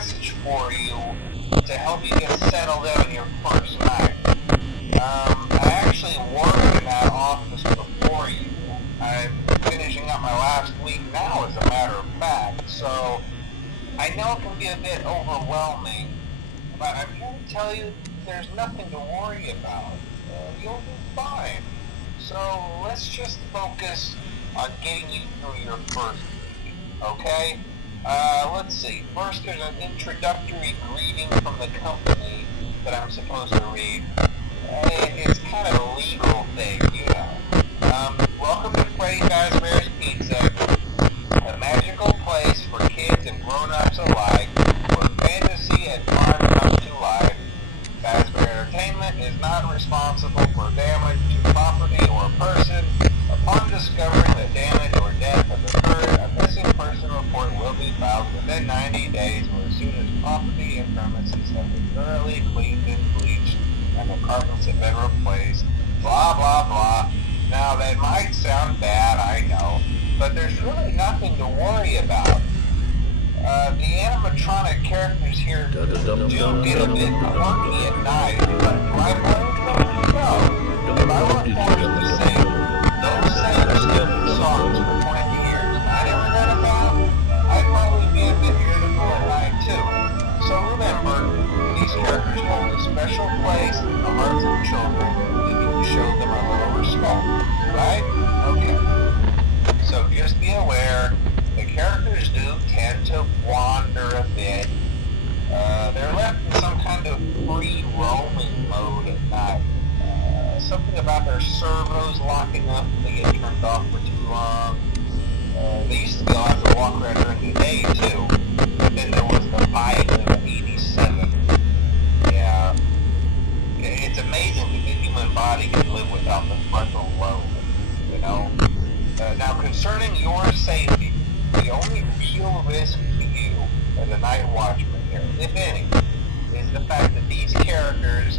message for you to help you get settled in your first night. I actually worked in that office before you. I'm finishing up my last week now, as a matter of fact, so I know it can be a bit overwhelming, but I'm here to tell you there's nothing to worry about. You'll be fine. So let's just focus on getting you through your first week, okay? Let's see. First, there's an introductory greeting from the company that I'm supposed to read. It's kind of a legal thing, you know. Welcome to Freddy Fazbear's Pizza, a magical place for kids and grown-ups alike, where fantasy and fun come to life. Fazbear Entertainment is not responsible for damage to property or person. Upon discovering that damage or death has occurred, a missing person report will be filed within 90 days or as soon as property and premises have been thoroughly cleaned and bleached and the carpets have been replaced. Blah, blah, blah. Now, that might sound bad, I know, but there's really nothing to worry about. The animatronic characters here do get a bit quirky at night, but do I blame them? No. If I were forced to sing those same stupid songs for 20 years and I never got a bath, I'd probably be a bit irritable at night too. So remember, these characters hold a special place in the hearts of children, and we need to show them a little respect, right? Okay. So just be aware, the characters do tend to wander a bit. They're left in some kind of free roaming mode at night. Something about their servos locking up when they get turned off for too long. They used to be allowed to walk around during the day too, but then there was the bite of 87. Yeah, it's amazing that the human body can live without the frontal lobe, you know? Now, concerning your safety, the only real risk to you as a night watchman here, if any, is the fact that these characters,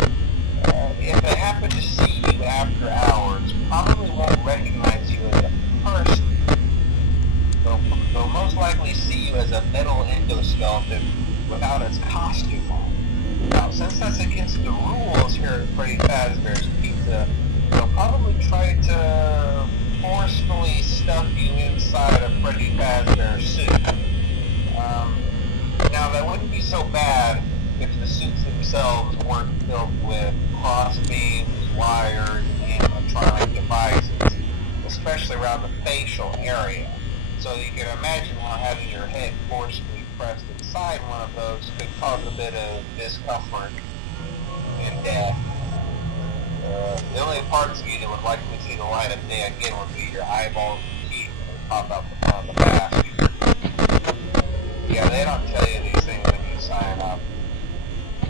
if they happen to see you after hours, probably won't recognize you as a person. They'll most likely see you as a metal endoskeleton without its costume on. Now, since that's against the rules here at Freddy Fazbear's Pizza, they'll probably try to forcefully stuff you inside a Freddy Fazbear suit. Now, that wouldn't be so bad if the suits themselves weren't filled with crossbeams, wires, and animatronic devices, especially around the facial area. So you can imagine how having your head forcefully pressed inside one of those could cause a bit of discomfort and death. The only parts of you that would likely see the light of day again would be your eyeballs and teeth when they pop out the front of the mask. Yeah, they don't tell you these things when you sign up.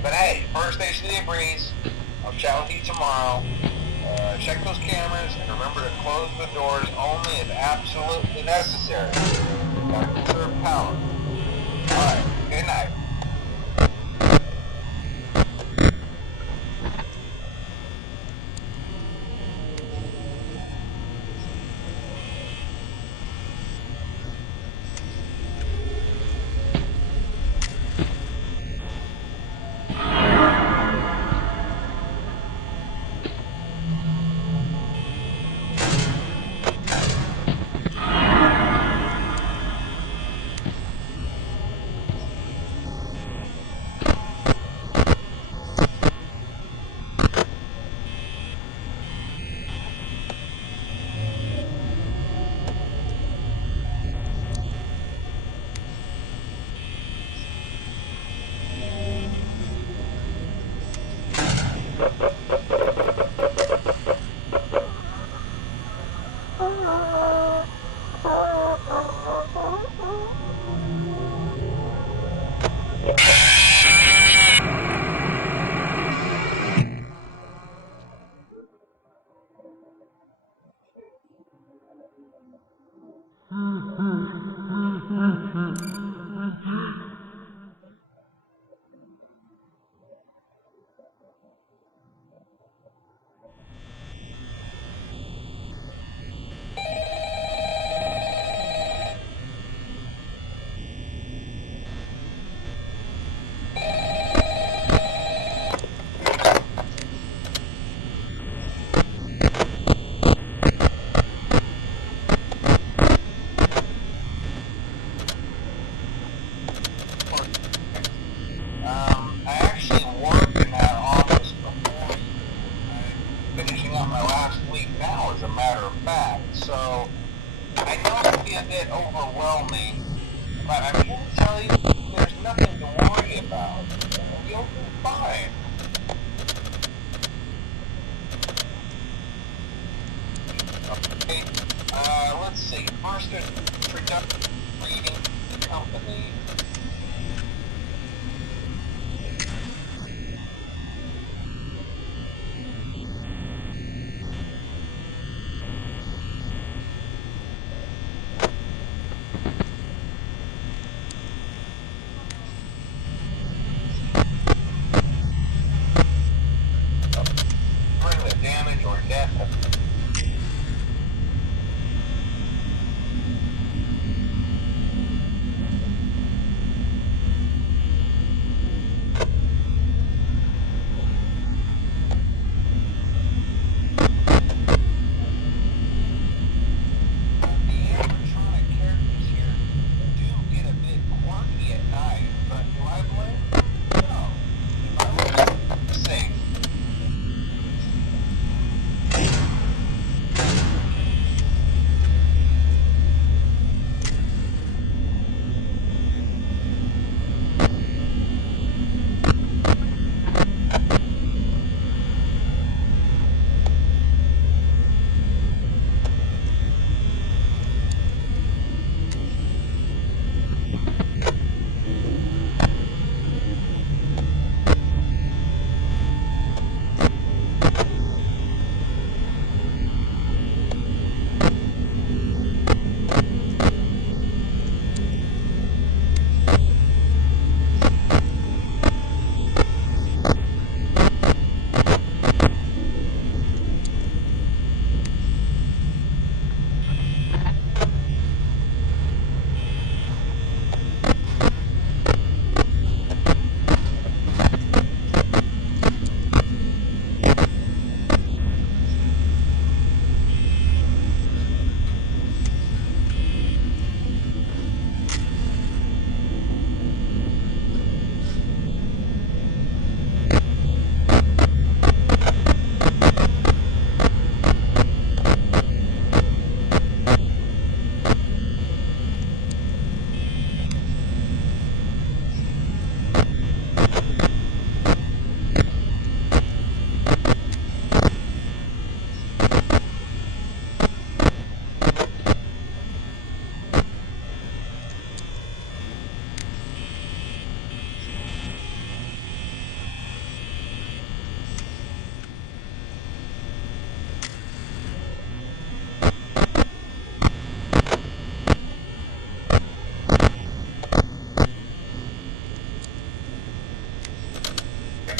But hey, first station of the breeze. I'll chat with you tomorrow. Check those cameras and remember to close the doors only if absolutely necessary. Gotta conserve power. Alright, good night. a bit overwhelming, but I'm here to tell you there's nothing to worry about. You'll be fine. Okay, let's see. First, introduction reading company. The damage or death of the animatronic characters here do get a bit quirky at night, but do I blame? No. If I was safe.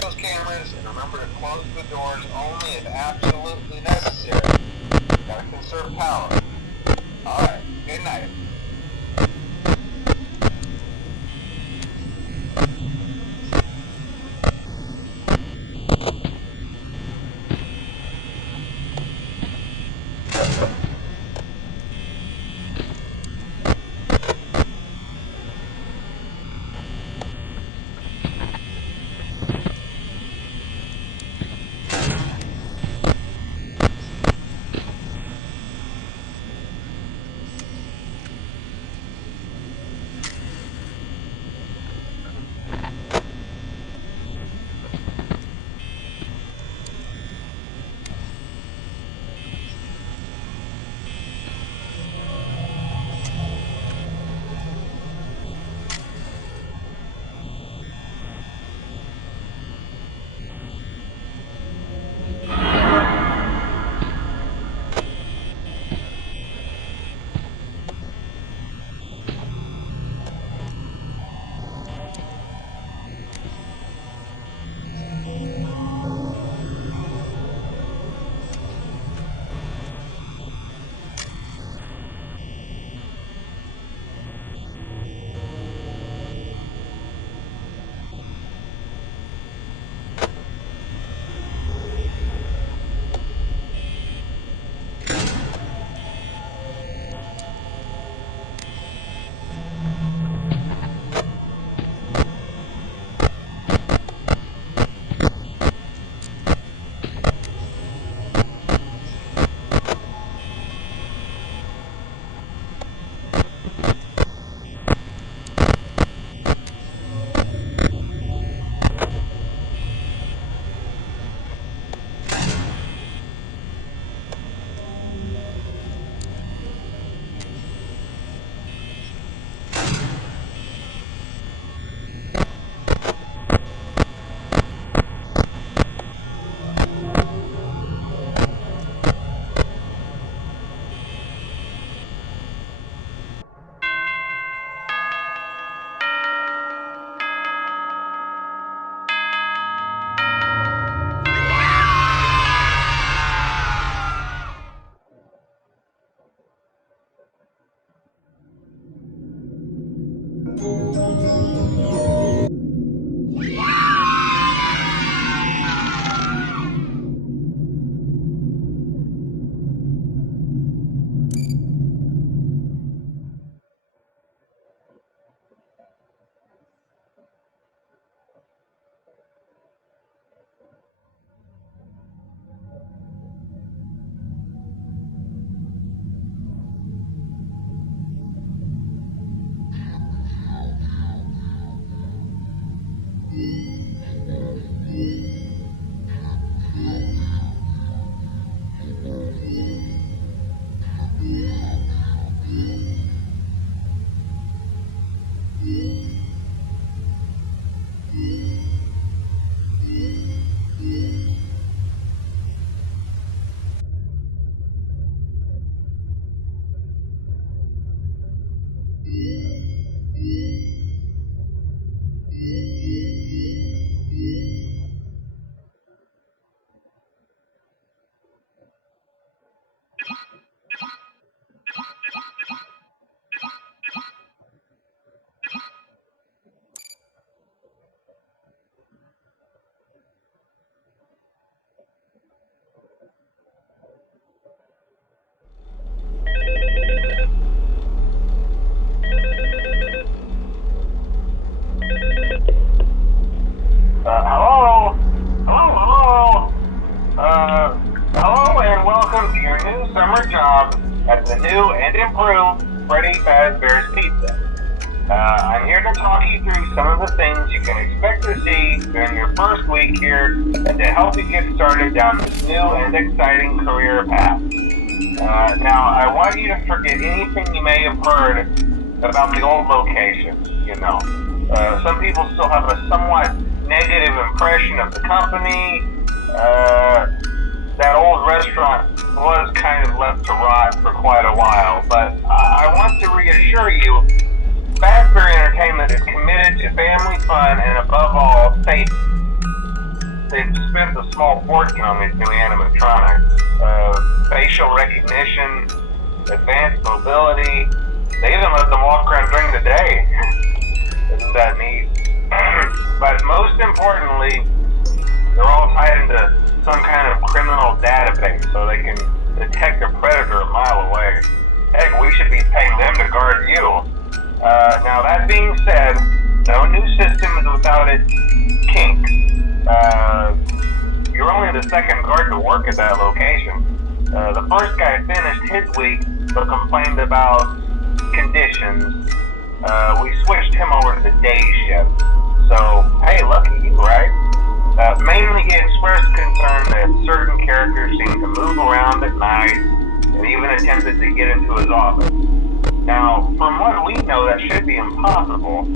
Those cameras, and remember to close the doors only if absolutely necessary. Gotta conserve power. Alright, good night. and improve Freddy Fazbear's Pizza. I'm here to talk you through some of the things you can expect to see during your first week here and to help you get started down this new and exciting career path. Now, I want you to forget anything you may have heard about the old location, some people still have a somewhat negative impression of the company. That old restaurant was kind of left to rot for quite a while, but I want to reassure you, Fazbear Entertainment is committed to family fun and above all, safety. They've spent a small fortune on these new animatronics. Facial recognition, advanced mobility. They even let them walk around during the day. Isn't that neat? But most importantly, they're all tied into some kind of criminal database so they can detect a predator a mile away. Heck, we should be paying them to guard you. Now that being said, no new system is without its kinks. You're only the second guard to work at that location. The first guy finished his week but complained about conditions. We switched him over to the day shift. So, hey, lucky you, right? Mainly he expressed concern that certain characters seemed to move around at night and even attempted to get into his office. Now, from what we know, that should be impossible.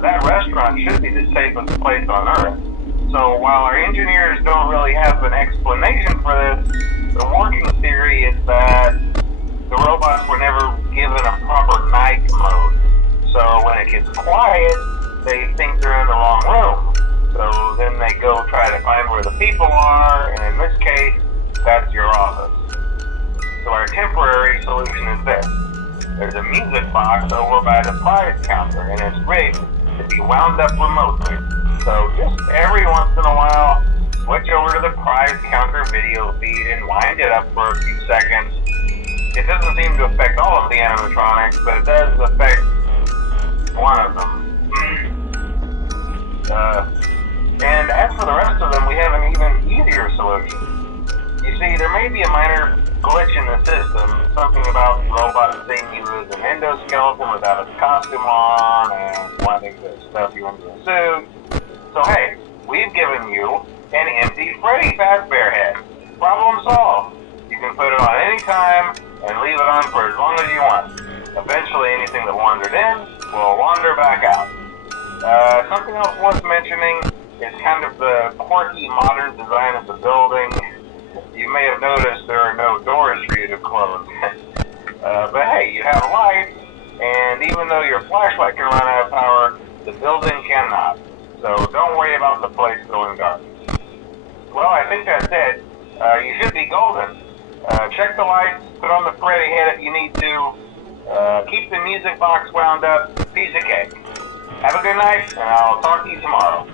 That restaurant should be the safest place on Earth. So while our engineers don't really have an explanation for this, the working theory is that the robots were never given a proper night mode. So when it gets quiet, they think they're in the wrong room. So then they go try to find where the people are, and in this case, that's your office. So our temporary solution is this. There's a music box over by the prize counter, and it's rigged to be wound up remotely. So just every once in a while, switch over to the prize counter video feed and wind it up for a few seconds. It doesn't seem to affect all of the animatronics, but it does affect one of them. And as for the rest of them, we have an even easier solution. You see, there may be a minor glitch in the system, something about the robot seeing you as an endoskeleton without its costume on and wanting to stuff you into a suit. So hey, we've given you an empty Freddy Fazbear head. Problem solved. You can put it on any time and leave it on for as long as you want. Eventually anything that wandered in will wander back out. Something else worth mentioning is kind of the quirky modern design of the building. You may have noticed there are no doors for you to close. But hey, you have lights, and even though your flashlight can run out of power, the building cannot. So don't worry about the place going dark. Well, I think that's it. You should be golden. Check the lights, put on the Freddy head if you need to. Keep the music box wound up. Piece of cake. Have a good night, and I'll talk to you tomorrow.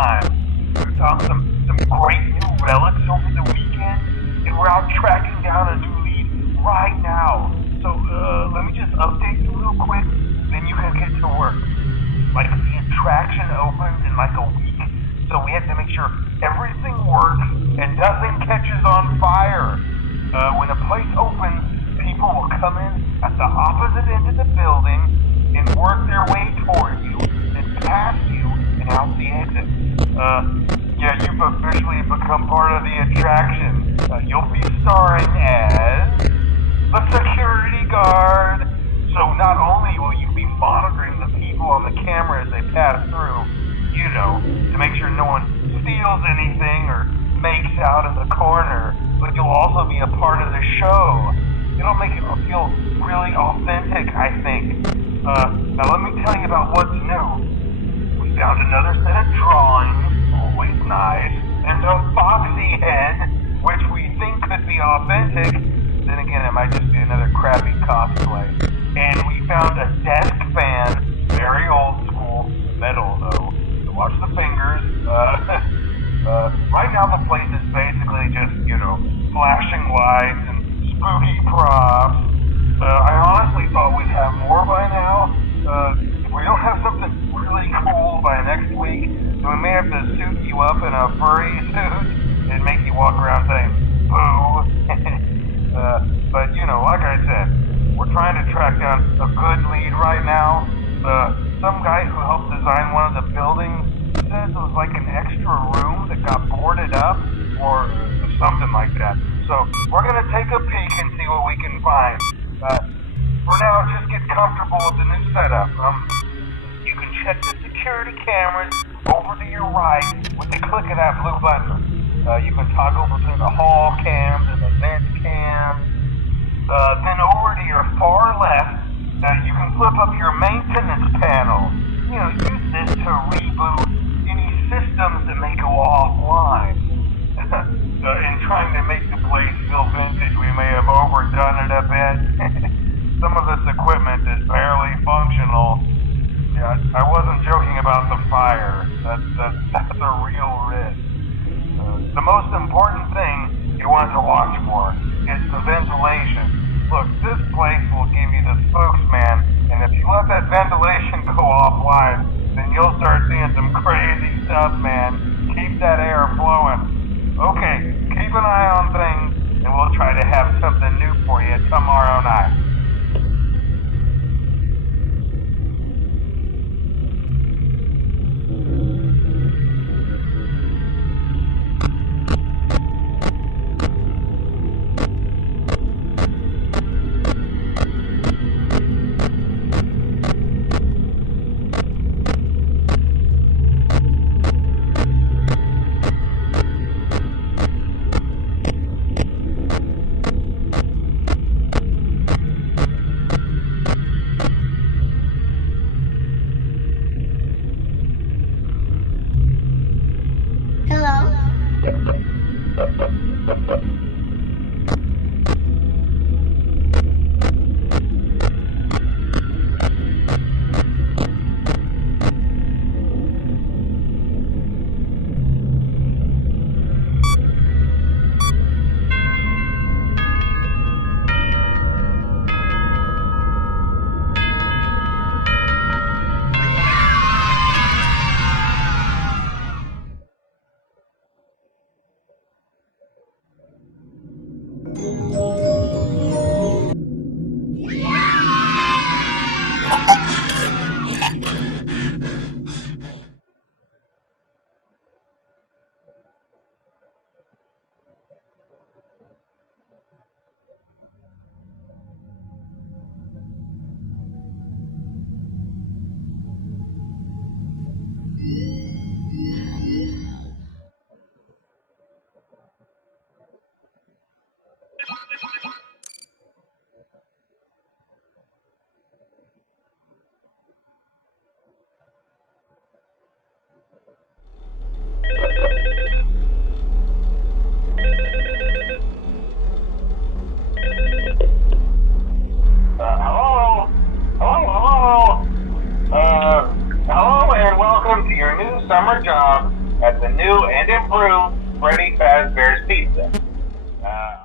time. We found some great new relics over the weekend, and we're out tracking down a new lead right now. So, let me just update you real quick, then you can get to work. Like, the attraction opens in like a week, so we have to make sure everything works and nothing catches on fire. When a place opens, people will come in at the opposite end of the building and work their way toward you, then past you, and out the exit. Yeah, you've officially become part of the attraction. You'll be starring as the security guard. So not only will you be monitoring the people on the camera as they pass through, you know, to make sure no one steals anything or makes out in the corner, but you'll also be a part of the show. It'll make it feel really authentic, I think. Now let me tell you about what's new. We found another set of drawings, always nice, and a foxy head, which we think could be authentic. Then again, it might just be another crappy cosplay. And we found a desk fan, very old school, metal though. So watch the fingers. Right now the place is basically just, you know, flashing lights and spooky props. I honestly thought we'd have more by now. If we don't have something really cool by next week, then we may have to suit you up in a furry suit and make you walk around saying, boo. But, you know, like I said, we're trying to track down a good lead right now. Some guy who helped design one of the buildings says it was like an extra room that got boarded up, or something like that. So, we're gonna take a peek and see what we can find. For now, just get comfortable with the new setup. You can check the security cameras over to your right with the click of that blue button. You can toggle between the hall cams and the vent cams. Then over to your far left, you can flip up your maintenance panel. You know, use this to reboot any systems that may go offline. In trying to make the place feel vintage, we may have overdone it a bit. Some of this equipment is barely functional. Yeah, I wasn't joking about the fire. That's a real risk. The most important thing you want to watch for is the ventilation. Look, this place will give you the spooks, man, and if you let that ventilation go offline, then you'll start seeing some crazy stuff, man. Keep that air flowing. Okay, keep an eye on things, and we'll try to have something new for you tomorrow night. at the new and improved Freddy Fazbear's Pizza. Uh,